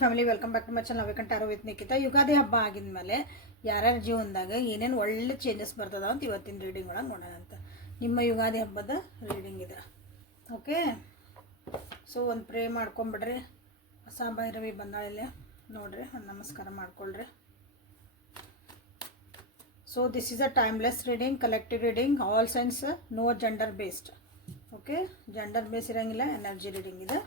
Family, welcome back to my channel ಅವೇಕಂಟ್ ಆರೋ with Nikhita. Ugadi ಹಬ್ಬ ಆಗಿದ್ಮೇಲೆ ಯಾರ್ಯಾರ ಜೀವನದಾಗ ಏನೇನು ಒಳ್ಳೆ ಚೇಂಜಸ್ ಬರ್ತದ ಅಂತ ಇವತ್ತಿನ ರೀಡಿಂಗ್ ಒಳಗೆ ನೋಡೋಣ ಅಂತ. ನಿಮ್ಮ ಯುಗಾದಿ ಹಬ್ಬದ ರೀಡಿಂಗ್ ಇದೆ. ಓಕೆ, ಸೊ ಒಂದು ಪ್ರೇ ಮಾಡ್ಕೊಂಬಿಡ್ರಿ. ಹೊಸ ಭೈರವಿ ಬಂದಾಳಿಲ್ಲೇ ನೋಡ್ರಿ, ಒಂದು ನಮಸ್ಕಾರ ಮಾಡ್ಕೊಳ್ರಿ. So this is a timeless reading, collective reading, all signs, no gender based. Okay, gender base ಇರೋಂಗಿಲ್ಲ, ಎನರ್ಜಿ ರೀಡಿಂಗ್ ಇದೆ.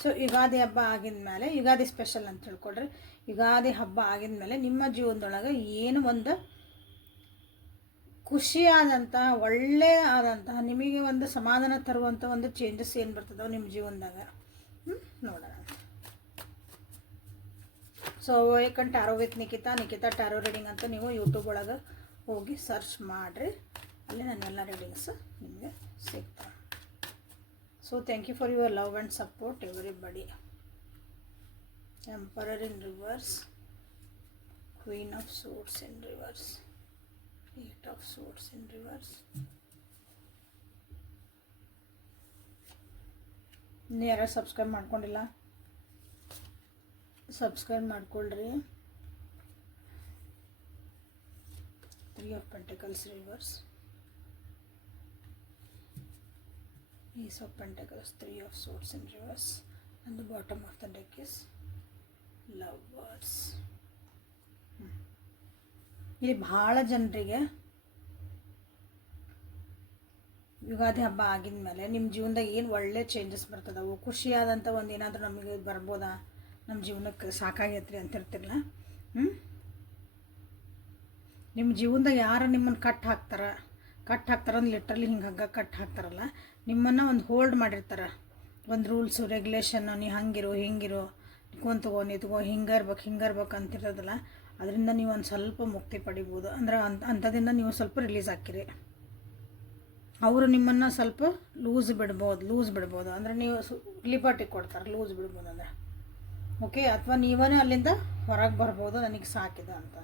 ಸೊ ಯುಗಾದಿ ಹಬ್ಬ ಆಗಿದ್ಮೇಲೆ, ಯುಗಾದಿ ಸ್ಪೆಷಲ್ ಅಂತ ತಿಳ್ಕೊಳ್ರಿ. ಯುಗಾದಿ ಹಬ್ಬ ಆಗಿದ್ಮೇಲೆ ನಿಮ್ಮ ಜೀವನದೊಳಗೆ ಏನು ಒಂದು ಖುಷಿಯಾದಂಥ, ಒಳ್ಳೆ ಆದಂತಹ, ನಿಮಗೆ ಒಂದು ಸಮಾಧಾನ ತರುವಂಥ ಒಂದು ಚೇಂಜಸ್ ಏನು ಬರ್ತದೋ ನಿಮ್ಮ ಜೀವನದಾಗ ನೋಡೋಣ. So awakened tarot with Nikhita tarot reading ಅಂತ ನೀವು ಯೂಟ್ಯೂಬ್ ಒಳಗೆ ಹೋಗಿ ಸರ್ಚ್ ಮಾಡಿರಿ, ಅಲ್ಲಿ ನನ್ನೆಲ್ಲ ರೀಡಿಂಗ್ಸ್ ನಿಮಗೆ ಸಿಗ್ತವೆ. So thank you for your love and support everybody. Emperor in reverse, Queen of Swords in reverse, Eight of Swords in reverse. ಯಾರು ಸಬ್ಸ್ಕ್ರೈಬ್ ಮಾಡ್ಕೊಂಡಿಲ್ಲ, ಸಬ್ಸ್ಕ್ರೈಬ್ ಮಾಡ್ಕೊಳ್ರಿ. Three of Pentacles reverse, Ace of Pentacles, Three of Swords in reverse, and the bottom of the deck is Lovers. ಇಲ್ಲಿ ಭಾಳ ಜನರಿಗೆ ಯುಗಾದಿ ಹಬ್ಬ ಆಗಿದ್ಮೇಲೆ ನಿಮ್ಮ ಜೀವನದಾಗ ಏನು ಒಳ್ಳೆ ಚೇಂಜಸ್ ಬರ್ತದವು, ಖುಷಿಯಾದಂಥ ಒಂದು ಏನಾದರೂ ನಮಗೆ ಬರ್ಬೋದಾ, ನಮ್ಮ ಜೀವನಕ್ಕೆ ಸಾಕಾಗೈತ್ರಿ ಅಂತಿರ್ತಿರಲ್ಲ. ನಿಮ್ಮ ಜೀವನದಾಗ ಯಾರು ನಿಮ್ಮನ್ನು ಕಟ್ ಹಾಕ್ತಾರಂದ್ರೆ ಲಿಟ್ರಲಿ ಹಿಂಗೆ ಹಗ್ಗ ಕಟ್ ಹಾಕ್ತಾರಲ್ಲ, ನಿಮ್ಮನ್ನು ಒಂದು ಹೋಲ್ಡ್ ಮಾಡಿರ್ತಾರೆ. ಒಂದು ರೂಲ್ಸು ರೆಗ್ಯುಲೇಷನ್ನು, ನೀ ಹಂಗಿರೋ ಹಿಂಗಿರೋ, ನಿತ್ಕೊ ನಿತ್ಕೋ, ಹಿಂಗಿರ್ಬೇಕು ಅಂತಿರೋದಲ್ಲ, ಅದರಿಂದ ನೀವು ಒಂದು ಸ್ವಲ್ಪ ಮುಕ್ತಿ ಪಡಿಬೋದು. ಅಂದ್ರೆ ಅಂಥದಿಂದ ನೀವು ಸ್ವಲ್ಪ ರಿಲೀಸ್ ಹಾಕಿರಿ. ಅವರು ನಿಮ್ಮನ್ನು ಸ್ವಲ್ಪ ಲೂಸ್ ಬಿಡ್ಬೋದು. ಅಂದರೆ ನೀವು ಲಿಬರ್ಟಿ ಕೊಡ್ತಾರೆ, ಲೂಸ್ ಬಿಡ್ಬೋದು ಅಂದರೆ. ಓಕೆ, ಅಥವಾ ನೀವೇ ಅಲ್ಲಿಂದ ಹೊರಗೆ ಬರ್ಬೋದು, ನನಗೆ ಸಾಕಿದೆ ಅಂತ.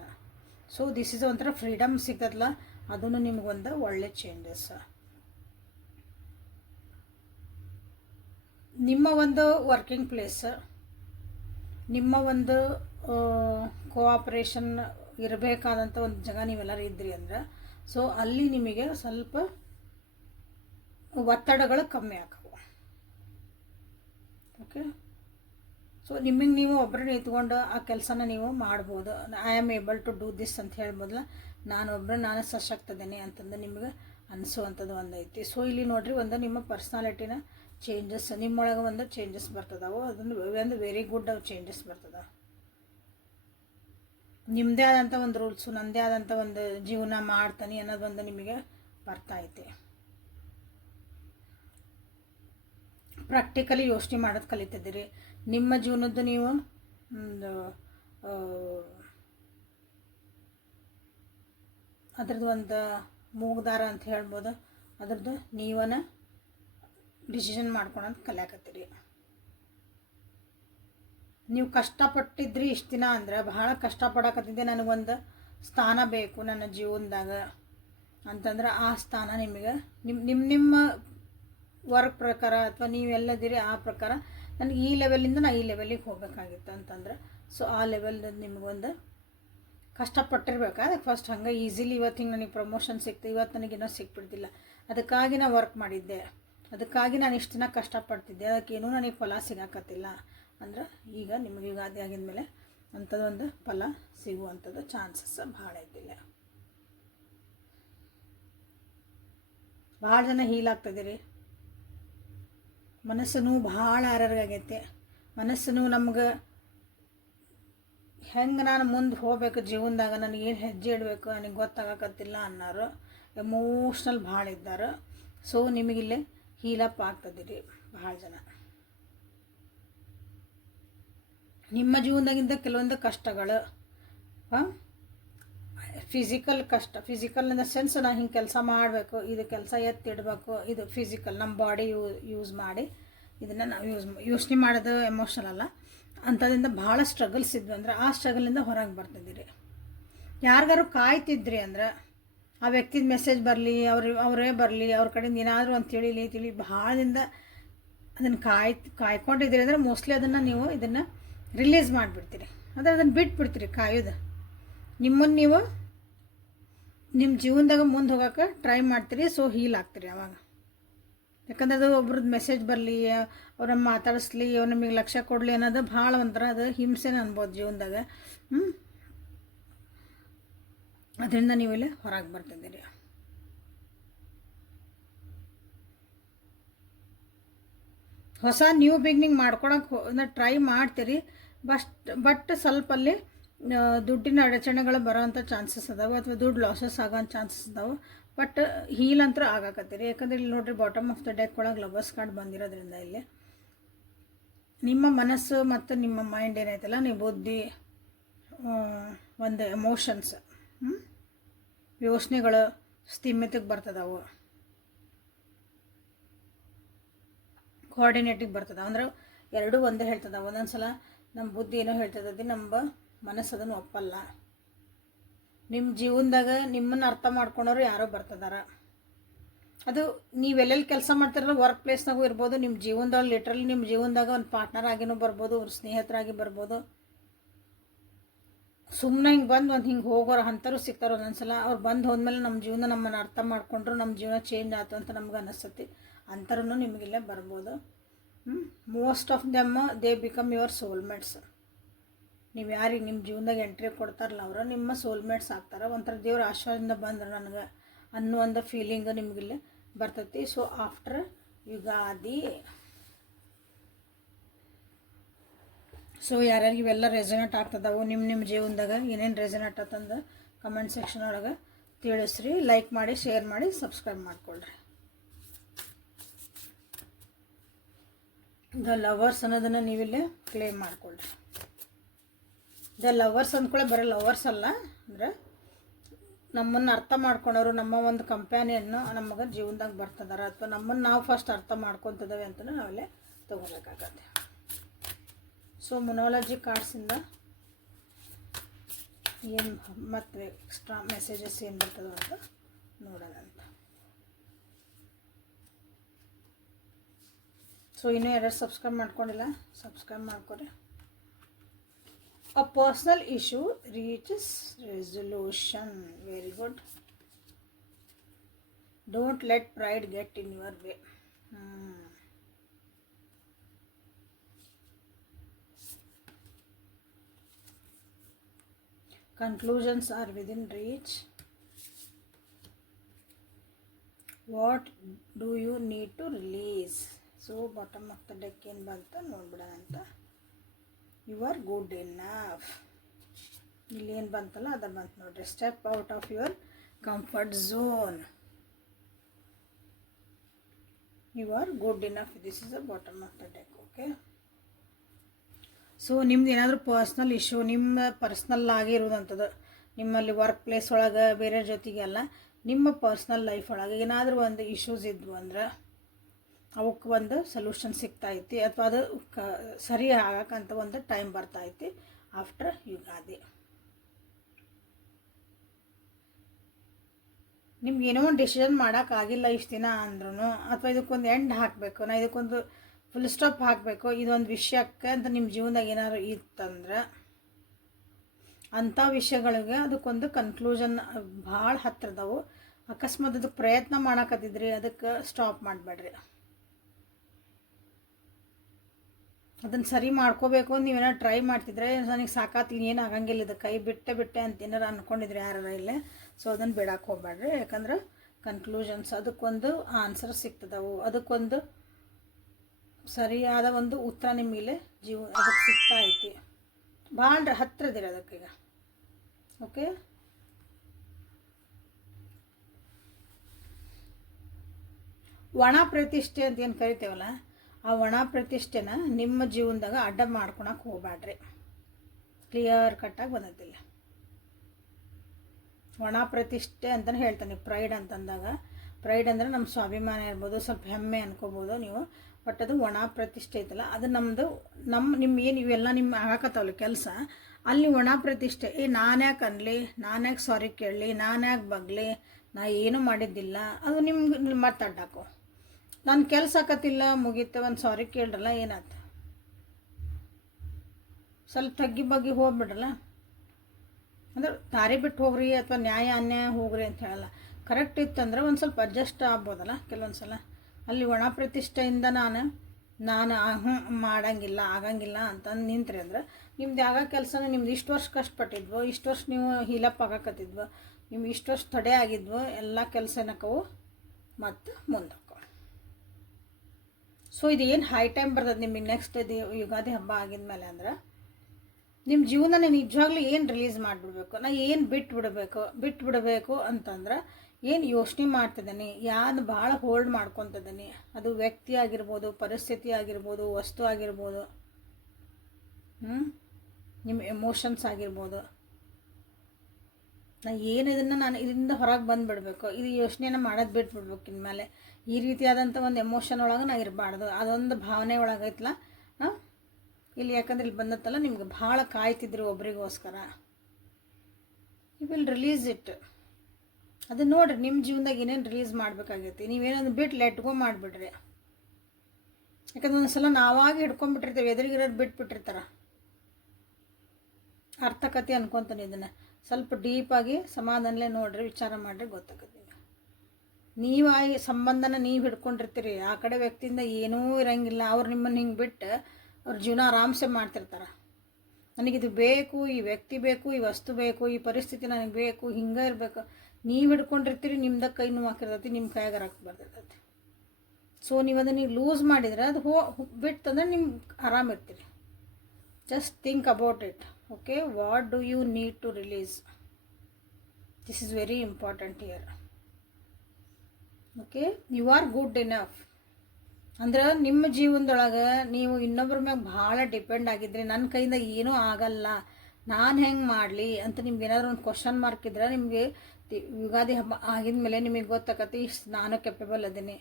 ಸೊ ದಿಸ್ ಈಸ್ ಒಂಥರ ಫ್ರೀಡಮ್ ಸಿಗ್ತದಲ್ಲ, ಅದನ್ನು ನಿಮಗೊಂದು ಒಳ್ಳೆ ಚೇಂಜಸ್. ನಿಮ್ಮ ಒಂದು ವರ್ಕಿಂಗ್ ಪ್ಲೇಸ್, ನಿಮ್ಮ ಒಂದು ಕೋಆಪ್ರೇಷನ್ ಇರಬೇಕಾದಂಥ ಒಂದು ಜಾಗ ನೀವೆಲ್ಲರೂ ಇದ್ರಿ ಅಂದ್ರೆ, ಸೊ ಅಲ್ಲಿ ನಿಮಗೆ ಸ್ವಲ್ಪ ಒತ್ತಡಗಳು ಕಮ್ಮಿ ಆಕವು. ಓಕೆ, ಸೊ ನಿಮಗೆ ನೀವು ಒಬ್ಬರನ್ನ ಇಟ್ಕೊಂಡು ಆ ಕೆಲಸನ ನೀವು ಮಾಡ್ಬೋದು. I am able to do this ಅಂತ ಹೇಳ್ಬೋದಲ್ಲ, ನಾನು ಸಶಕ್ತದೇನೆ ಅಂತಂದು ನಿಮಗೆ ಅನಿಸುವಂಥದ್ದು ಒಂದು ಐತಿ. ಸೊ ಇಲ್ಲಿ ನೋಡ್ರಿ, ಒಂದು ನಿಮ್ಮ ಪರ್ಸ್ನಾಲಿಟಿನ ಚೇಂಜಸ್, ನಿಮ್ಮೊಳಗೆ ಒಂದು ಚೇಂಜಸ್ ಬರ್ತದವು. ಅದನ್ನು ಒಂದು ವೆರಿ ಗುಡ್ ಚೇಂಜಸ್ ಬರ್ತದ. ನಿಮ್ಮದೇ ಆದಂಥ ಒಂದು ರೂಲ್ಸು, ನನ್ನದೇ ಆದಂಥ ಒಂದು ಜೀವನ ಮಾಡ್ತಾನೆ ಅನ್ನೋದೊಂದು ನಿಮಗೆ ಬರ್ತಾ ಐತೆ. ಪ್ರಾಕ್ಟಿಕಲಿ ಯೋಚನೆ ಮಾಡೋದು ಕಲಿತಿದ್ದೀರಿ. ನಿಮ್ಮ ಜೀವನದ್ದು ನೀವು ಒಂದು ಅದ್ರದ್ದು ಒಂದು ಮೂಗ್ದಾರ ಅಂತ ಹೇಳ್ಬೋದು, ಅದ್ರದ್ದು ನೀವನ್ನ ಡಿಸಿಷನ್ ಮಾಡ್ಕೊಳೋದು ಕಲಿಯಾಕತ್ತೀರಿ. ನೀವು ಕಷ್ಟಪಟ್ಟಿದ್ರಿ ಇಷ್ಟು ದಿನ ಅಂದ್ರೆ, ಬಹಳ ಕಷ್ಟಪಡಕತ್ತಿದ್ದೆ, ನನಗೊಂದು ಸ್ಥಾನ ಬೇಕು ನನ್ನ ಜೀವನದಾಗ ಅಂತಂದ್ರೆ, ಆ ಸ್ಥಾನ ನಿಮಗೆ ನಿಮ್ಮ ವರ್ಕ್ ಪ್ರಕಾರ ಅಥವಾ ನೀವೆಲ್ಲದಿರಿ ಆ ಪ್ರಕಾರ ನನಗೆ ಈ ಲೆವೆಲಿಂದ ನಾನು ಈ ಲೆವೆಲಿಗೆ ಹೋಗಬೇಕಾಗಿತ್ತು ಅಂತಂದ್ರೆ, ಸೊ ಆ ಲೆವೆಲ್ದ ನಿಮಗೊಂದು ಕಷ್ಟಪಟ್ಟಿರ್ಬೇಕು. ಅದಕ್ಕೆ ಫಸ್ಟ್ ಹಂಗೆ ಈಸಿಲಿ ಇವತ್ತು ಹಿಂಗೆ ನನಗೆ ಪ್ರಮೋಷನ್ ಸಿಕ್ತು, ಇವತ್ತು ನನಗೇನೋ ಸಿಕ್ಬಿಡ್ತಿಲ್ಲ, ಅದಕ್ಕಾಗಿ ನಾನು ವರ್ಕ್ ಮಾಡಿದ್ದೆ, ಅದಕ್ಕಾಗಿ ನಾನು ಇಷ್ಟು ದಿನ ಕಷ್ಟಪಡ್ತಿದ್ದೆ, ಅದಕ್ಕೇನೂ ನನಗೆ ಫಲ ಸಿಗಾಕತ್ತಿಲ್ಲ ಅಂದ್ರೆ, ಈಗ ನಿಮಗೆ ಯುಗಾದಿ ಆಗಿದ್ಮೇಲೆ ಅಂಥದ್ದೊಂದು ಫಲ ಸಿಗುವಂಥದ್ದು ಚಾನ್ಸಸ್ ಭಾಳ ಐತಿಲ್ಲ. ಭಾಳ ಜನ ಹೀಲ್ ಆಗ್ತದಿರಿ. ಮನಸ್ಸು ಭಾಳ ಆರರ್ಗಾಗೈತೆ. ಮನಸ್ಸು ನಮ್ಗೆ ಹೆಂಗೆ ನಾನು ಮುಂದೆ ಹೋಗ್ಬೇಕು ಜೀವನದಾಗ, ನನಗೇನು ಹೆಜ್ಜೆ ಇಡಬೇಕು ನನಗೆ ಗೊತ್ತಾಗಕತ್ತಿಲ್ಲ ಅನ್ನೋರು ಎಮೋಷ್ನಲ್ ಭಾಳ ಇದ್ದಾರೆ. ಸೊ ನಿಮಗಿಲ್ಲೇ ಹೀಲಪ್ ಆಗ್ತದಿರಿ ಭಾಳ ಜನ. ನಿಮ್ಮ ಜೀವನದಾಗಿಂದ ಕೆಲವೊಂದು ಕಷ್ಟಗಳು, ಫಿಸಿಕಲ್ ಕಷ್ಟ, ಫಿಸಿಕಲ್ ಇನ್ ದ ಸೆನ್ಸ್ ನಾನು ಹಿಂಗೆ ಕೆಲಸ ಮಾಡಬೇಕು, ಇದು ಕೆಲಸ ಎತ್ತಿಡಬೇಕು, ಇದು ಫಿಸಿಕಲ್ ನಮ್ಮ ಬಾಡಿ ಯೂಸ್ ಮಾಡಿ ಇದನ್ನು ನಾವು ಯೋಚನೆ ಮಾಡೋದು ಎಮೋಷನಲ್ ಅಲ್ಲ, ಅಂಥದ್ರಿಂದ ಭಾಳ ಸ್ಟ್ರಗಲ್ಸ್ ಇದ್ವಿ ಅಂದ್ರೆ ಆ ಸ್ಟ್ರಗಲಿಂದ ಹೊರಗೆ ಬರ್ತಿದ್ದೀರಿ. ಯಾರಿಗಾರು ಕಾಯ್ತಿದ್ರಿ ಅಂದ್ರೆ ಆ ವ್ಯಕ್ತಿದ ಮೆಸೇಜ್ ಬರಲಿ, ಅವರೇ ಬರಲಿ, ಅವ್ರ ಕಡೆಯಿಂದ ಏನಾದರೂ ಅಂತ ತಿಳಿ ಭಾಳದಿಂದ ಅದನ್ನು ಕಾಯ್ಕೊಂಡಿದ್ದೀರಿ ಅಂದರೆ ಮೋಸ್ಟ್ಲಿ ಅದನ್ನು ನೀವು ಇದನ್ನು ರಿಲೀಸ್ ಮಾಡಿಬಿಡ್ತೀರಿ, ಅಂದರೆ ಅದನ್ನು ಬಿಟ್ಬಿಡ್ತೀರಿ ಕಾಯೋದು. ನಿಮ್ಮನ್ನು ನೀವು ನಿಮ್ಮ ಜೀವನದಾಗ ಮುಂದೆ ಹೋಗೋಕೆ ಟ್ರೈ ಮಾಡ್ತೀರಿ. ಸೊ ಹೀಲ್ ಆಗ್ತೀರಿ ಅವಾಗ. ಯಾಕಂದ್ರೆ ಅದು ಒಬ್ರದ್ದು ಮೆಸೇಜ್ ಬರಲಿ, ಅವ್ರನ್ನ ಮಾತಾಡಿಸ್ಲಿ, ಅವ್ರು ನಮಗೆ ಲಕ್ಷ್ಯ ಕೊಡಲಿ ಅನ್ನೋದು ಭಾಳ ಒಂಥರ ಅದು ಹಿಂಸೆನ ಅನ್ಬೋದು ಜೀವನದಾಗ. ಅದರಿಂದ ನೀವು ಇಲ್ಲಿ ಹೊರಗೆ ಬರ್ತಿದ್ದೀರಿ. ಹೊಸ ನ್ಯೂ ಬಿಗ್ನಿಂಗ್ ಮಾಡ್ಕೊಳಕ್ಕೆ ಟ್ರೈ ಮಾಡ್ತೀರಿ. ಬಟ್ ಸ್ವಲ್ಪ ಅಲ್ಲಿ ದುಡ್ಡಿನ ಅಡಚಣೆಗಳು ಬರೋವಂಥ ಚಾನ್ಸಸ್ ಅದಾವೆ, ಅಥವಾ ದುಡ್ಡು ಲಾಸಸ್ ಆಗೋಂಥ ಚಾನ್ಸಸ್ ಅದಾವೆ. ಬಟ್ ಹೀಲ್ ಅಂತೂ ಆಗಾಕತ್ತೀರಿ. ಯಾಕಂದ್ರೆ ಇಲ್ಲಿ ನೋಡಿರಿ, ಬಾಟಮ್ ಆಫ್ ದ ಡೆಕ್ ಒಳಗೆ ಲವರ್ಸ್ ಕಾರ್ಡ್ ಬಂದಿರೋದ್ರಿಂದ ಇಲ್ಲಿ ನಿಮ್ಮ ಮನಸ್ಸು ಮತ್ತು ನಿಮ್ಮ ಮೈಂಡ್ ಏನೈತಲ್ಲ, ನೀವು ಬುದ್ಧಿ, ಒಂದು ಎಮೋಷನ್ಸ್, ಯೋಚನೆಗಳು ಸ್ಥಿಮಿತಕ್ಕೆ ಬರ್ತದವು, ಕೋಆರ್ಡಿನೇಟಿಗೆ ಬರ್ತದೆ. ಅಂದ್ರೆ ಎರಡೂ ಒಂದೇ ಹೇಳ್ತದೆ. ಒಂದೊಂದು ಸಲ ನಮ್ಮ ಬುದ್ಧಿ ಏನೋ ಹೇಳ್ತದೆ, ನಮ್ಮ ಮನಸ್ಸು ಅದನ್ನು ಒಪ್ಪಲ್ಲ. ನಿಮ್ಮ ಜೀವನದಾಗ ನಿಮ್ಮನ್ನು ಅರ್ಥ ಮಾಡ್ಕೊಳೋರು ಯಾರೋ ಬರ್ತದಾರ. ಅದು ನೀವೆಲ್ಲೆಲ್ಲಿ ಕೆಲಸ ಮಾಡ್ತಿರಲ್ಲ, ವರ್ಕ್ ಪ್ಲೇಸ್ನಾಗೂ ಇರ್ಬೋದು, ನಿಮ್ಮ ಜೀವನದಾಗ ಲಿಟ್ರಲಿ ನಿಮ್ಮ ಜೀವನದಾಗ ಒಂದು ಪಾರ್ಟ್ನರ್ ಆಗಿನೂ ಬರ್ಬೋದು, ಅವ್ರ ಸ್ನೇಹಿತರಾಗಿ ಬರ್ಬೋದು. ಸುಮ್ಮನೆ ಹಿಂಗೆ ಬಂದು ಒಂದು ಹಿಂಗೆ ಹೋಗೋರು ಅಂಥವ್ರು ಸಿಗ್ತಾರೋ ಒಂದೊಂದ್ಸಲ. ಅವ್ರು ಬಂದು ಹೋದ್ಮೇಲೆ ನಮ್ಮ ಜೀವನ ನಮ್ಮನ್ನು ಅರ್ಥ ಮಾಡ್ಕೊಂಡ್ರು, ನಮ್ಮ ಜೀವನ ಚೇಂಜ್ ಆಯ್ತು ಅಂತ ನಮ್ಗೆ ಅನ್ನಿಸ್ತತಿ. ಅಂಥವ್ರೂ ನಿಮಗಿಲ್ಲೇ ಬರ್ಬೋದು. Most of them they become your soulmates. ನೀವು ಯಾರಿಗೆ ನಿಮ್ಮ ಜೀವನದಾಗ ಎಂಟ್ರಿ ಕೊಡ್ತಾರಲ್ಲ, ಅವರು ನಿಮ್ಮ ಸೋಲ್ಮೇಟ್ಸ್ ಆಗ್ತಾರೆ. ಒಂಥರ ದೇವ್ರ ಆಶೀರ್ವಾದದಿಂದ ಬಂದ್ರೆ ನನಗೆ ಅನ್ನೋ ಒಂದು ಫೀಲಿಂಗ್ ನಿಮಗಿಲ್ಲೇ ಬರ್ತೈತಿ. ಸೊ ಆಫ್ಟರ್ ಯುಗಾದಿ, ಸೊ ಯಾರ್ಯಾರಿಗೆ ಇವೆಲ್ಲ ರೆಸನೇಟ್ ಆಗ್ತದವು ನಿಮ್ಮ ಜೀವನದಾಗ, ಏನೇನು ರೆಸನೇಟ್ ಆತಂದು ಕಮೆಂಟ್ ಸೆಕ್ಷನ್ ಒಳಗೆ ತಿಳಿಸ್ರಿ. ಲೈಕ್ ಮಾಡಿ, ಶೇರ್ ಮಾಡಿ, ಸಬ್ಸ್ಕ್ರೈಬ್ ಮಾಡ್ಕೊಳ್ರಿ. ದ ಲವರ್ಸ್ ಅನ್ನೋದನ್ನು ನೀವಿಲ್ಲೇ ಕ್ಲೇಮ್ ಮಾಡ್ಕೊಳ್ರಿ. ದ ಲವರ್ಸ್ ಅಂದ್ಕೊಳ್ಳೆ ಬರೀ ಲವರ್ಸ್ ಅಲ್ಲ, ಅಂದರೆ ನಮ್ಮನ್ನು ಅರ್ಥ ಮಾಡ್ಕೊಳೋರು, ನಮ್ಮ ಒಂದು ಕಂಪ್ಯಾನಿಯನ್ನು ನಮಗೆ ಜೀವನದಾಗ ಬರ್ತದಾರ, ಅಥವಾ ನಮ್ಮನ್ನು ನಾವು ಫಸ್ಟ್ ಅರ್ಥ ಮಾಡ್ಕೊತಿದ್ದೇವೆ ಅಂತ ನಾವಲ್ಲೇ ತೊಗೋಬೇಕಾಗತ್ತೆ. ಸೊ ಮೊನಾಲಜಿ ಕಾರ್ಡ್ಸಿಂದ ಏನು ಮತ್ತು ಎಕ್ಸ್ಟ್ರಾ ಮೆಸೇಜಸ್ ಏನು ಬರ್ತದೋ ಅಂತ ನೋಡೋಣ ಅಂತ. ಸೊ ಇನ್ನೂ ಯಾರು ಸಬ್ಸ್ಕ್ರೈಬ್ ಮಾಡ್ಕೊಂಡಿಲ್ಲ, ಸಬ್ಸ್ಕ್ರೈಬ್ ಮಾಡ್ಕೊರಿ. A personal issue reaches resolution. Very good. Don't let pride get in your way. Conclusions are within reach. What do you need to release? So bottom of the deck ಏನು ಬಂತ ನೋಡ್ಬಿಡೋಣ ಅಂತ. You are good enough. ಇಲ್ಲಿ ಏನು ಬಂತಲ್ಲ ಅದ ಬಂತು ನೋಡ್ರಿ. Step out of your comfort zone. You are good enough. This is the bottom of the deck. Okay, so ನಿಮ್ದು ಏನಾದರೂ ಪರ್ಸ್ನಲ್ ಇಶ್ಯೂ, ನಿಮ್ಮ ಪರ್ಸ್ನಲ್ ಆಗಿರೋದಂಥದ್ದು, ನಿಮ್ಮಲ್ಲಿ ವರ್ಕ್ ಪ್ಲೇಸ್ ಒಳಗೆ ಬೇರೆ ಜೊತೆಗೆಲ್ಲ ನಿಮ್ಮ ಪರ್ಸ್ನಲ್ ಲೈಫ್ ಒಳಗೆ ಏನಾದರೂ ಒಂದು ಇಶ್ಯೂಸ್ ಇದ್ವು ಅಂದ್ರೆ ಅವಕ್ಕೆ ಒಂದು ಸೊಲ್ಯೂಷನ್ ಸಿಗ್ತಾಯಿತಿ, ಅಥವಾ ಅದು ಸರಿ ಆಗಕ್ಕಂತ ಒಂದು ಟೈಮ್ ಬರ್ತಾಯಿತಿ ಆಫ್ಟರ್ ಯುಗಾದಿ. ನಿಮ್ಗೆ ಏನೋ ಒಂದು ಡಿಸಿಷನ್ ಮಾಡೋಕ್ಕಾಗಿಲ್ಲ ಇಷ್ಟು ದಿನ ಅಂದ್ರೂ, ಅಥವಾ ಇದಕ್ಕೊಂದು ಎಂಡ್ ಹಾಕಬೇಕು, ನಾ ಇದಕ್ಕೊಂದು ಫುಲ್ ಸ್ಟಾಪ್ ಹಾಕಬೇಕು ಇದೊಂದು ವಿಷಯಕ್ಕೆ ಅಂತ ನಿಮ್ಮ ಜೀವನದಾಗ ಏನಾದ್ರು ಇತ್ತಂದ್ರೆ, ಅಂಥ ವಿಷಯಗಳಿಗೆ ಅದಕ್ಕೊಂದು ಕನ್ಕ್ಲೂಷನ್ ಭಾಳ ಹತ್ತಿರದವು. ಅಕಸ್ಮಾತ್ ಅದಕ್ಕೆ ಪ್ರಯತ್ನ ಮಾಡಕತ್ತಿದ್ರಿ, ಅದಕ್ಕೆ ಸ್ಟಾಪ್ ಮಾಡಬೇಡ್ರಿ. ಅದನ್ನು ಸರಿ ಮಾಡ್ಕೋಬೇಕು ಅಂತ ನೀವೇನಾರು ಟ್ರೈ ಮಾಡ್ತಿದ್ರೆ, ನನಗೆ ಸಾಕಾತೀನಿ, ಏನು ಆಗಂಗಿಲ್ಲ, ಇದು ಕೈ ಬಿಟ್ಟೆ ಅಂತ ಏನಾರು ಅಂದ್ಕೊಂಡಿದ್ರೆ ಯಾರು ಇಲ್ಲೇ, ಸೊ ಅದನ್ನು ಬಿಡಕ್ಕೆ ಹೋಗ್ಬೇಡ್ರಿ. ಯಾಕಂದ್ರೆ ಕನ್ಕ್ಲೂಷನ್ಸ್, ಅದಕ್ಕೊಂದು ಆನ್ಸರ್ ಸಿಗ್ತದವು, ಅದಕ್ಕೊಂದು ಸರಿಯಾದ ಒಂದು ಉತ್ತರ ನಿಮಗೆ ಅದಕ್ಕೆ ಸಿಗ್ತಾ ಐತಿ. ಭಾಳ ಹತ್ತಿರದಿರ ಅದಕ್ಕೀಗ. ಓಕೆ, ಒಣ ಪ್ರತಿಷ್ಠೆ ಅಂತ ಏನು ಕರಿತೇವಲ್ಲ, ಆ ಒಣ ಪ್ರತಿಷ್ಠೆನ ನಿಮ್ಮ ಜೀವನದಾಗ ಅಡ್ಡ ಮಾಡ್ಕೊಳಕ್ಕೆ ಹೋಗ್ಬೇಡ್ರಿ. ಕ್ಲಿಯರ್ ಕಟ್ಟಾಗಿ ಬಂದೈತಿಲ್ಲ. ಒಣ ಪ್ರತಿಷ್ಠೆ ಅಂತಲೇ ಹೇಳ್ತಾನೆ. ಪ್ರೈಡ್ ಅಂತಂದಾಗ, ಪ್ರೈಡ್ ಅಂದರೆ ನಮ್ಮ ಸ್ವಾಭಿಮಾನ ಇರ್ಬೋದು, ಸ್ವಲ್ಪ ಹೆಮ್ಮೆ ಅನ್ಕೋಬೋದು ನೀವು. ಬಟ್ ಅದು ಒಣ ಪ್ರತಿಷ್ಠೆ ಐತಲ್ಲ, ಅದು ನಮ್ಮದು ನಿಮ್ಮ ಏನು ಇವೆಲ್ಲ ನಿಮ್ಮ ಆಗಕತ್ತಾವಲ್ಲ ಕೆಲಸ, ಅಲ್ಲಿ ಒಣ ಪ್ರತಿಷ್ಠೆ. ನಾನ್ಯಾಕೆ ಅನ್ಲಿ, ನಾನ್ಯಾಕೆ ಸಾರಿ ಕೇಳಲಿ, ನಾನ್ಯಾಕೆ ಬಗ್ಲಿ, ನಾ ಏನೂ ಮಾಡಿದ್ದಿಲ್ಲ, ಅದು ನಿಮ್ಗೆ ಮತ್ತೆ ಅಡ್ಡಾಕೋ. ನನ್ನ ಕೆಲಸ ಆಕತ್ತಿಲ್ಲ, ಮುಗೀತು, ಒಂದು ಸಾರಿ ಕೇಳ್ರಲ್ಲ, ಏನಾಯ್ತು? ಸ್ವಲ್ಪ ತಗ್ಗಿ ಬಗ್ಗೆ ಹೋಗ್ಬಿಡ್ರಲ್ಲ. ಅಂದ್ರೆ ದಾರಿ ಬಿಟ್ಟು ಹೋಗ್ರಿ ಅಥವಾ ನ್ಯಾಯ ಅನ್ಯಾಯ ಹೋಗ್ರಿ ಅಂತ ಹೇಳಲ್ಲ. ಕರೆಕ್ಟ್ ಇತ್ತಂದ್ರೆ ಒಂದು ಸ್ವಲ್ಪ ಅಡ್ಜಸ್ಟ್ ಆಗ್ಬೋದಲ್ಲ ಕೆಲವೊಂದು ಸಲ. ಅಲ್ಲಿ ಒಣ ಪ್ರತಿಷ್ಠೆಯಿಂದ ನಾನು ಮಾಡಂಗಿಲ್ಲ ಆಗಂಗಿಲ್ಲ ಅಂತಂದು ನಿಂತ್ರಿ ಅಂದ್ರೆ ನಿಮ್ದು ಆಗ ಕೆಲಸನ ನಿಮ್ದು ಇಷ್ಟು ವರ್ಷ ಕಷ್ಟಪಟ್ಟಿದ್ವು, ಇಷ್ಟು ವರ್ಷ ನೀವು ಹೀಲಪ್ ಆಗಕತ್ತಿದ್ವು, ನಿಮ್ಗೆ ಇಷ್ಟು ವರ್ಷ ತಡೆ ಆಗಿದ್ವು, ಎಲ್ಲ ಕೆಲಸ ಏನಕ್ಕವು ಮತ್ತು ಮುಂದಕ್ಕವು. ಸೊ ಇದು ಏನು ಹೈ ಟೈಮ್ ಬರ್ತದೆ ನಿಮಗೆ ನೆಕ್ಸ್ಟ್ ಯುಗಾದಿ ಹಬ್ಬ ಆಗಿದ್ಮೇಲೆ ಅಂದ್ರೆ ನಿಮ್ಮ ಜೀವನ ನಿಜವಾಗ್ಲೂ ಏನು ರಿಲೀಸ್ ಮಾಡಿಬಿಡ್ಬೇಕು, ನಾ ಏನು ಬಿಟ್ಬಿಡಬೇಕು ಅಂತಂದ್ರೆ ಏನು ಯೋಚನೆ ಮಾಡ್ತಿದ್ದೀನಿ, ಯಾವ್ದು ಭಾಳ ಹೋಲ್ಡ್ ಮಾಡ್ಕೊತಿದ್ದೀನಿ, ಅದು ವ್ಯಕ್ತಿ ಆಗಿರ್ಬೋದು, ಪರಿಸ್ಥಿತಿ ಆಗಿರ್ಬೋದು, ವಸ್ತು ಆಗಿರ್ಬೋದು, ನಿಮ್ಮ ಎಮೋಷನ್ಸ್ ಆಗಿರ್ಬೋದು. ನಾ ಏನಿದನ್ನು ನಾನು ಇದರಿಂದ ಹೊರಗೆ ಬಂದುಬಿಡ್ಬೇಕು, ಇದು ಯೋಚನೆನ ಮಾಡೋದು ಬಿಟ್ಬಿಡ್ಬೇಕು. ಇನ್ಮೇಲೆ ಈ ರೀತಿಯಾದಂಥ ಒಂದು ಎಮೋಷನ್ ಒಳಗೆ ನಾ ಇರಬಾರ್ದು, ಅದೊಂದು ಭಾವನೆ ಒಳಗೈತಲ್ಲ ಇಲ್ಲಿ. ಯಾಕಂದ್ರೆ ಇಲ್ಲಿ ಬಂದತ್ತಲ್ಲ ನಿಮ್ಗೆ ಭಾಳ ಕಾಯ್ತಿದ್ರು ಒಬ್ರಿಗೋಸ್ಕರ. You will release it. ಅದು ನೋಡಿರಿ ನಿಮ್ಮ ಜೀವನದಾಗ ಏನೇನು ರಿಲೀಸ್ ಮಾಡಬೇಕಾಗೈತಿ. ನೀವೇನೊಂದು ಬಿಟ್ಟು ಲೆಟ್ಗೋ ಮಾಡಿಬಿಡ್ರಿ. ಯಾಕಂದ್ರೆ ಒಂದು ಸಲ ನಾವಾಗಿ ಹಿಡ್ಕೊಂಡ್ಬಿಟ್ಟಿರ್ತೇವೆ, ಎದುರಿಗಿರೋರು ಬಿಟ್ಬಿಟ್ಟಿರ್ತಾರೆ. ಅರ್ಥಕತೆ ಅನ್ಕೊತಾನೆ ಇದನ್ನು ಸ್ವಲ್ಪ ಡೀಪಾಗಿ ಸಮಾಧಾನಲೇ ನೋಡ್ರಿ, ವಿಚಾರ ಮಾಡಿರಿ, ಗೊತ್ತಾಗತ್ತೆ. ನೀವು ಆ ಸಂಬಂಧನ ನೀವು ಹಿಡ್ಕೊಂಡಿರ್ತೀರಿ, ಆ ಕಡೆ ವ್ಯಕ್ತಿಯಿಂದ ಏನೂ ಇರೋಂಗಿಲ್ಲ. ಅವ್ರು ನಿಮ್ಮನ್ನು ಹಿಂಗೆ ಬಿಟ್ಟು ಅವ್ರ ಜೀವನ ಆರಾಮ್ಸೆ ಮಾಡ್ತಿರ್ತಾರೆ. ನನಗಿದು ಬೇಕು, ಈ ವ್ಯಕ್ತಿ ಬೇಕು, ಈ ವಸ್ತು ಬೇಕು, ಈ ಪರಿಸ್ಥಿತಿ ನನಗೆ ಬೇಕು, ಹಿಂಗೆ ಇರಬೇಕು. ನೀವು ಹಿಡ್ಕೊಂಡಿರ್ತೀರಿ, ನಿಮ್ದಾಗ ಕೈ ನೋವು ಹಾಕಿರ್ತೈತಿ, ನಿಮ್ಮ ಕೈಯಾಗ ರೊಕ್ಕ ಬರ್ತೈತಿ. ಸೊ ನೀವು ಅದನ್ನು ಲೂಸ್ ಮಾಡಿದ್ರೆ ಅದು ಬಿಟ್ಟಂದ್ರೆ ನಿಮ್ಗೆ ಆರಾಮಿರ್ತೀರಿ. Just think about it. Okay, what do you need to release? This is very important here. Okay, you are good enough. ಅಂದ್ರೆ ನಿಮ್ಮ ಜೀವನದೊಳಗೆ ನೀವು ಇನ್ನೊಬ್ಬರ ಮ್ಯಾಗ ಭಾಳ ಡಿಪೆಂಡ್ ಆಗಿದ್ರಿ. ನನ್ನ ಕೈಯಿಂದ ಏನೂ ಆಗಲ್ಲ, ನಾನು ಹೆಂಗೆ ಮಾಡಲಿ ಅಂತ ನಿಮ್ಗೆ ಏನಾದರೂ ಒಂದು ಕ್ವಶನ್ ಮಾರ್ಕ್ ಇದ್ರೆ, ನಿಮಗೆ ಯುಗಾದಿ ಹಬ್ಬ ಆಗಿದ ಮೇಲೆ ನಿಮಗೆ ಗೊತ್ತಾಗತ್ತೆ, ಇಷ್ಟು ನಾನು ಕೆಪೇಬಲ್ ಅದೀನಿ,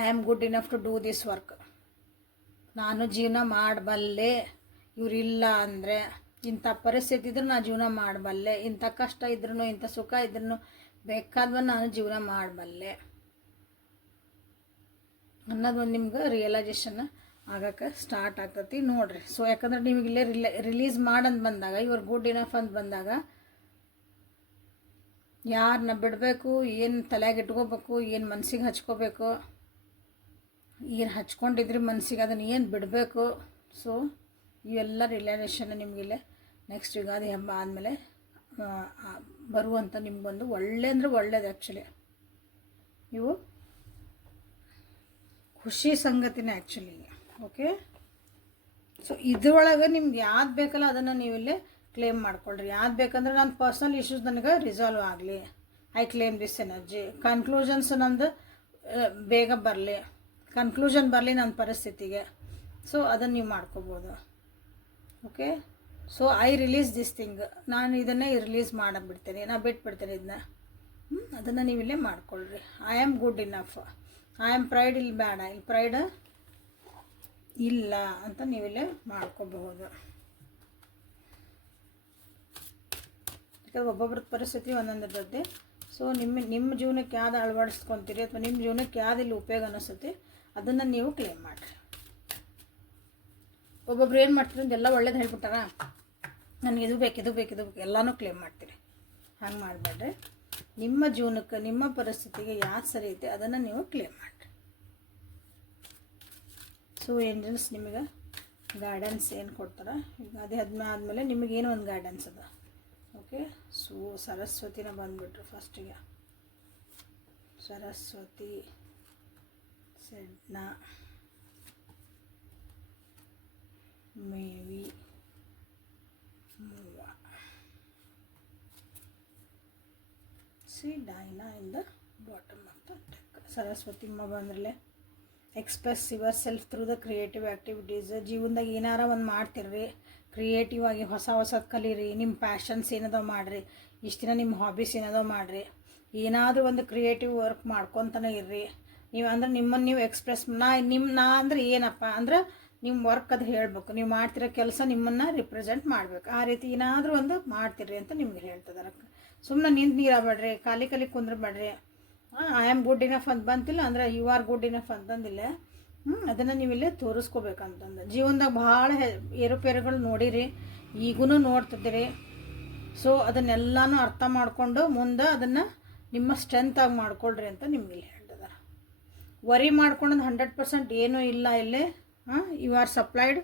I am good enough to do this work, ನಾನು ಜೀವನ ಮಾಡಬಲ್ಲೆ. ಇವರಿಲ್ಲ ಅಂದರೆ, ಇಂಥ ಪರಿಸ್ಥಿತಿ ಇದ್ರೂ ನಾನು ಜೀವನ ಮಾಡಬಲ್ಲೆ, ಇಂಥ ಕಷ್ಟ ಇದ್ರೂ, ಇಂಥ ಸುಖ ಇದ್ರೂ ಬೇಕಾದ್ವ ನಾನು ಜೀವನ ಮಾಡಬಲ್ಲೆ ಅನ್ನೋದು ಒಂದು ನಿಮ್ಗೆ ರಿಯಲೈಸೇಷನ್ ಆಗಕ್ಕೆ ಸ್ಟಾರ್ಟ್ ಆಗ್ತೈತಿ. ನೋಡಿರಿ. ಸೊ ಯಾಕಂದ್ರೆ ನಿಮಗೆ ಇಲ್ಲೇ ರಿಲೀಸ್ ಮಾಡಂತ ಬಂದಾಗ, ಇವ್ರ ಗುಡ್ ಇನಫ್ ಅಂತ ಬಂದಾಗ, ಯಾರನ್ನ ಬಿಡಬೇಕು, ಏನು ತಲೆಗೆ ಇಟ್ಕೋಬೇಕು, ಏನು ಮನಸ್ಸಿಗೆ ಹಚ್ಕೋಬೇಕು, ಏನು ಹಚ್ಕೊಂಡಿದ್ರಿ ಮನಸ್ಸಿಗೆ ಅದನ್ನು ಏನು ಬಿಡಬೇಕು. ಸೊ ಇವೆಲ್ಲ ರಿಯಲೈಸೇಷನ್ ನಿಮಗಿಲ್ಲೇ ನೆಕ್ಸ್ಟ್ ಯುಗಾದಿ ಹಬ್ಬ ಆದಮೇಲೆ ಬರುವಂಥ ನಿಮ್ಗೊಂದು ಒಳ್ಳೆ ಅಂದರೆ ಒಳ್ಳೇದು. ಆ್ಯಕ್ಚುಲಿ ಇವು ಖುಷಿ ಸಂಗತಿನೇ ಆ್ಯಕ್ಚುಲಿ. ಓಕೆ, ಸೊ ಇದ್ರೊಳಗೆ ನಿಮ್ಗೆ ಯಾವ್ದು ಬೇಕಲ್ಲ ಅದನ್ನು ನೀವಿಲ್ಲೇ ಕ್ಲೇಮ್ ಮಾಡ್ಕೊಳ್ರಿ. ಯಾವ್ದು ಬೇಕಂದ್ರೆ ನನ್ನ ಪರ್ಸ್ನಲ್ ಇಶ್ಯೂಸ್ ನನಗೆ ರಿಸಾಲ್ವ್ ಆಗಲಿ, I claim this energy. Conclusions ನಮ್ಮದು ಬೇಗ ಬರಲಿ, ಕನ್ಕ್ಲೂಷನ್ ಬರಲಿ ನನ್ನ ಪರಿಸ್ಥಿತಿಗೆ. ಸೊ ಅದನ್ನು ನೀವು ಮಾಡ್ಕೋಬೋದು. Okay, so I release this thing. ನಾನು ಇದನ್ನೇ ರಿಲೀಸ್ ಮಾಡಿಬಿಡ್ತೇನೆ, ನಾನು ಬಿಟ್ಬಿಡ್ತೇನೆ ಇದನ್ನ. ಅದನ್ನು ನೀವಿಲ್ಲೇ ಮಾಡ್ಕೊಳ್ರಿ. I am good enough, I am pride. ಇಲ್ಲಿ ಬೇಡ, ಇಲ್ಲಿ ಪ್ರೈಡ್ ಇಲ್ಲ ಅಂತ ನೀವಿಲ್ಲೇ ಮಾಡ್ಕೋಬಹುದು. ಯಾಕಂದ್ರೆ ಒಬ್ಬೊಬ್ರ ಪರಿಸ್ಥಿತಿ ಒಂದೊಂದು ಇರ್ತೈತೆ. ಸೊ ನಿಮ್ಮ ಜೀವನಕ್ಕೆ ಯಾವ್ದು ಅಳವಡಿಸ್ಕೊತೀರಿ ಅಥವಾ ನಿಮ್ಮ ಜೀವನಕ್ಕೆ ಯಾವ್ದು ಇಲ್ಲಿ ಉಪಯೋಗ ಅನ್ನಿಸುತ್ತೆ ಅದನ್ನು ನೀವು ಕ್ಲೇಮ್ ಮಾಡಿರಿ. ಒಬ್ಬೊಬ್ರು ಏನು ಮಾಡ್ತೀರಿ ಅಂತ ಎಲ್ಲ ಒಳ್ಳೇದು ಹೇಳ್ಬಿಟ್ಟಾರ, ನನಗೆ ಇದು ಬೇಕು ಎಲ್ಲನೂ ಕ್ಲೇಮ್ ಮಾಡ್ತೀರಿ. ಹಂಗೆ ಮಾಡಬೇಡ್ರಿ. ನಿಮ್ಮ ಜೀವನಕ್ಕೆ ನಿಮ್ಮ ಪರಿಸ್ಥಿತಿಗೆ ಯಾವ್ದು ಸರಿ ಐತೆ ಅದನ್ನು ನೀವು ಕ್ಲೇಮ್ ಮಾಡಿರಿ. ಸೊ ಏಂಜಲ್ಸ್ ನಿಮಗೆ ಗೈಡೆನ್ಸ್ ಏನು ಕೊಡ್ತಾರೆ ಈಗ ಅದೇ ಆದಮೇಲೆ ನಿಮಗೇನೋ ಒಂದು ಗೈಡೆನ್ಸ್ ಅದ. ಓಕೆ, ಸೊ ಸರಸ್ವತಿನ ಬಂದುಬಿಟ್ರು ಫಸ್ಟಿಗೆ. ಸರಸ್ವತಿ ಸೆಡ್ನಾ ಮೇವಿ ಮೂವ ಸಿ ಡೈನಾ in the bottom of the deck. Saraswati ಬಂದ್ರಲ್ಲೇ express yourself through the creative activities. ಜೀವನದಾಗ ಏನಾರ ಒಂದು ಮಾಡ್ತಿರ್ರಿ, ಕ್ರಿಯೇಟಿವ್ ಆಗಿ ಹೊಸದು ಕಲೀರಿ. ನಿಮ್ಮ ಪ್ಯಾಷನ್ಸ್ ಏನದೋ ಮಾಡಿರಿ, ಇಷ್ಟು ದಿನ ನಿಮ್ಮ ಹಾಬೀಸ್ ಏನದೋ ಮಾಡಿರಿ. ಏನಾದರೂ ಒಂದು ಕ್ರಿಯೇಟಿವ್ ವರ್ಕ್ ಮಾಡ್ಕೊತಾನೆ ಇರ್ರಿ. ನೀವು ಅಂದ್ರೆ ನಿಮ್ಮನ್ನು ನೀವು ಎಕ್ಸ್ಪ್ರೆಸ್ ನಾ ಅಂದ್ರೆ ಏನಪ್ಪ ಅಂದ್ರೆ ನಿಮ್ಮ ವರ್ಕ್ ಅದು ಹೇಳಬೇಕು. ನೀವು ಮಾಡ್ತಿರೋ ಕೆಲಸ ನಿಮ್ಮನ್ನು ರಿಪ್ರೆಸೆಂಟ್ ಮಾಡಬೇಕು. ಆ ರೀತಿ ಏನಾದರೂ ಒಂದು ಮಾಡ್ತಿರ್ರಿ ಅಂತ ನಿಮ್ಗೆ ಹೇಳ್ತಿದ್ದಾರೆ. ಸುಮ್ಮನೆ ನೀರಾಗಬೇಡ್ರಿ, ಖಾಲಿ ಕುಂದ್ರಬೇಡ್ರಿ. ಐ ಆಮ್ ಗುಡ್ ಇನಫ್ ಅಂತ ಬಂತಿಲ್ಲ ಅಂದರೆ ಯು ಆರ್ ಗುಡ್ ಇನಫ್ ಅಂತಂದಿಲ್ಲ. ಅದನ್ನು ನೀವಿಲ್ಲೇ ತೋರಿಸ್ಕೋಬೇಕಂತಂದು ಜೀವನದಾಗ ಭಾಳ ಏರುಪೇರುಗಳು ನೋಡಿರಿ, ಈಗೂ ನೋಡ್ತಿದ್ದೀರಿ. ಸೊ ಅದನ್ನೆಲ್ಲನೂ ಅರ್ಥ ಮಾಡಿಕೊಂಡು ಮುಂದೆ ಅದನ್ನು ನಿಮ್ಮ ಸ್ಟ್ರೆಂತಾಗಿ ಮಾಡ್ಕೊಳ್ರಿ ಅಂತ ನಿಮ್ಗೆ ಇಲ್ಲಿ ಹೇಳ್ತಿದ್ದಾರೆ. ವರಿ ಮಾಡ್ಕೊಳ್ಳೋದು 100% ಏನೂ ಇಲ್ಲ ಇಲ್ಲೇ. You are supplied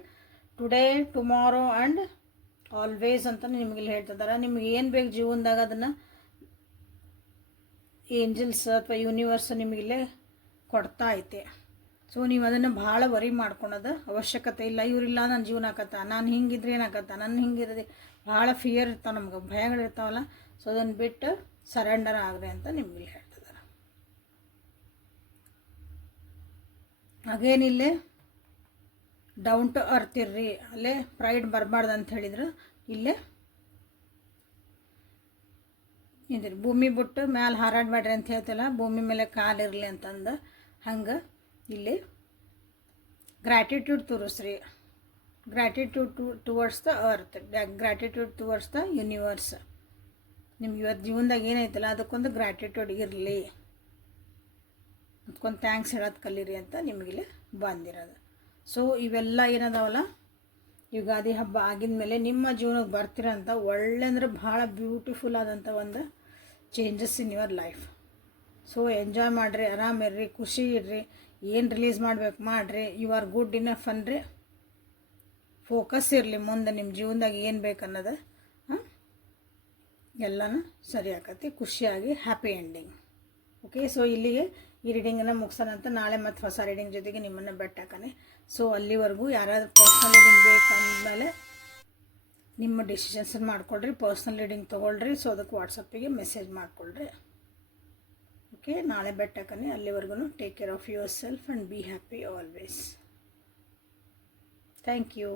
today, tomorrow and always ಅಂತ ನಿಮ್ಗೆ ಇಲ್ಲಿ ಹೇಳ್ತಿದ್ದಾರೆ. ನಿಮ್ಗೆ ಏನು ಬೇಕು ಜೀವನದಾಗ ಅದನ್ನು ಏಂಜಲ್ಸ್ ಅಥವಾ ಯೂನಿವರ್ಸ್ ನಿಮಗಿಲ್ಲೇ ಕೊಡ್ತಾ ಐತೆ. ಸೊ ನೀವು ಅದನ್ನು ಭಾಳ ವರಿ ಮಾಡ್ಕೊಳೋದು ಅವಶ್ಯಕತೆ ಇಲ್ಲ. ಇವರಿಲ್ಲ ನನ್ನ ಜೀವನ ಆಕತ್ತ, ನಾನು ಹಿಂಗಿದ್ರೆ ಏನಾಗತ್ತ, ನನ್ನ ಹಿಂಗಿರೋದು ಭಾಳ ಫಿಯರ್ ಇರ್ತಾವೆ, ನಮ್ಗೆ ಭಯಗಳಿರ್ತಾವಲ್ಲ. ಸೊ ಅದನ್ನು ಬಿಟ್ಟು ಸರೆಂಡರ್ ಆಗ್ರಿ ಅಂತ ನಿಮ್ಗೆ ಹೇಳ್ತಿದ್ದಾರೆ. ಹಾಗೇನಿಲ್ಲೇ ಡೌನ್ ಟು ಅರ್ತ್ ಇರ್ರಿ, ಅಲ್ಲೇ ಪ್ರೈಡ್ ಬರಬಾರ್ದು ಅಂತ ಹೇಳಿದ್ರು. ಇಲ್ಲೇ ಇದ್ರಿ ಭೂಮಿ ಬಿಟ್ಟು ಮ್ಯಾಲೆ ಹಾರಾಡಬೇಡ್ರಿ ಅಂತ ಹೇಳ್ತಿಲ್ಲ, ಭೂಮಿ ಮೇಲೆ ಕಾಲಿರಲಿ ಅಂತಂದು. ಹಂಗೆ ಇಲ್ಲಿ ಗ್ರ್ಯಾಟಿಟ್ಯೂಡ್ ತೋರಿಸ್ರಿ. Gratitude towards the earth, gratitude towards the universe. ನಿಮ್ಗೆ ಇವತ್ತು ಜೀವನದಾಗ ಏನೈತಲ್ಲ ಅದಕ್ಕೊಂದು ಗ್ರ್ಯಾಟಿಟ್ಯೂಡ್ ಇರಲಿ, ಅದಕ್ಕೊಂದು ಥ್ಯಾಂಕ್ಸ್ ಹೇಳೋದು ಕಲೀರಿ ಅಂತ ನಿಮಗಿಲ್ಲಿ ಬಂದಿರೋದು. ಸೊ ಇವೆಲ್ಲ ಏನದಾವಲ್ಲ, ಯುಗಾದಿ ಹಬ್ಬ ಆಗಿದ ಮೇಲೆ ನಿಮ್ಮ ಜೀವನಕ್ಕೆ ಬರ್ತಿರೋಂಥ ಒಳ್ಳೆ ಅಂದರೆ ಭಾಳ ಬ್ಯೂಟಿಫುಲ್ ಆದಂಥ ಒಂದು changes in your life. So enjoy ಮಾಡಿರಿ, ಆರಾಮಿರ್ರಿ, ಖುಷಿ ಇರ್ರಿ, ಏನು ರಿಲೀಸ್ ಮಾಡ್ಬೇಕು ಮಾಡಿರಿ. ಯು ಆರ್ ಗುಡ್ ಇನಫ್ ಅನ್ರಿ. ಫೋಕಸ್ ಇರಲಿ ಮುಂದೆ ನಿಮ್ಮ ಜೀವನದಾಗ ಏನು ಬೇಕು ಅನ್ನೋದು. ಎಲ್ಲನೂ ಸರಿ ಆಕತಿ, ಖುಷಿಯಾಗಿ ಹ್ಯಾಪಿ ಎಂಡಿಂಗ್. ಓಕೆ, ಸೊ ಇಲ್ಲಿಗೆ ಈ ರೀಡಿಂಗನ್ನು ಮುಗಿಸೋಣ ಅಂತ. ನಾಳೆ ಮತ್ತು ಹೊಸ ರೀಡಿಂಗ್ ಜೊತೆಗೆ ನಿಮ್ಮನ್ನು ಬೆಟ್ಟಾಕನೆ. ಸೊ ಅಲ್ಲಿವರೆಗೂ ಯಾರಾದರೂ ಪರ್ಸ್ನಲ್ ರೀಡಿಂಗ್ ಬೇಕಂದಮೇಲೆ ನಿಮ್ಮ ಡಿಸಿಷನ್ಸನ್ನು ಮಾಡ್ಕೊಳ್ರಿ, ಪರ್ಸ್ನಲ್ ರೀಡಿಂಗ್ ತೊಗೊಳ್ರಿ. ಸೊ ಅದಕ್ಕೆ ವಾಟ್ಸಪ್ಪಿಗೆ ಮೆಸೇಜ್ ಮಾಡಿಕೊಳ್ರಿ. ಓಕೆ, ನಾಳೆ ಬೆಟ್ಟಾಕನೆ. ಅಲ್ಲಿವರೆಗೂ take care of yourself and be happy always. Thank you.